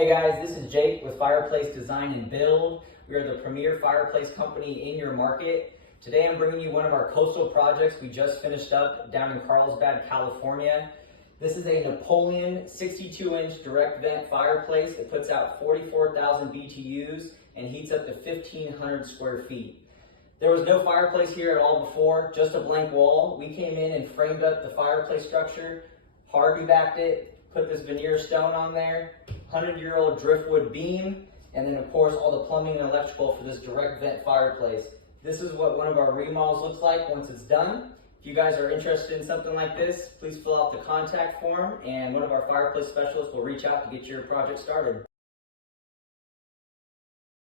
Hey guys, this is Jake with Fireplace Design and Build. We are the premier fireplace company in your market. Today I'm bringing you one of our coastal projects we just finished up down in Carlsbad, California. This is a Napoleon 62-inch direct vent fireplace that puts out 44,000 BTUs and heats up to 1,500 square feet. There was no fireplace here at all before, just a blank wall. We came in and framed up the fireplace structure, Harvey backed it, put this veneer stone on there, 100-year-old driftwood beam, and then of course all the plumbing and electrical for this direct vent fireplace. This is what one of our remodels looks like once it's done. If you guys are interested in something like this, please fill out the contact form and one of our fireplace specialists will reach out to get your project started.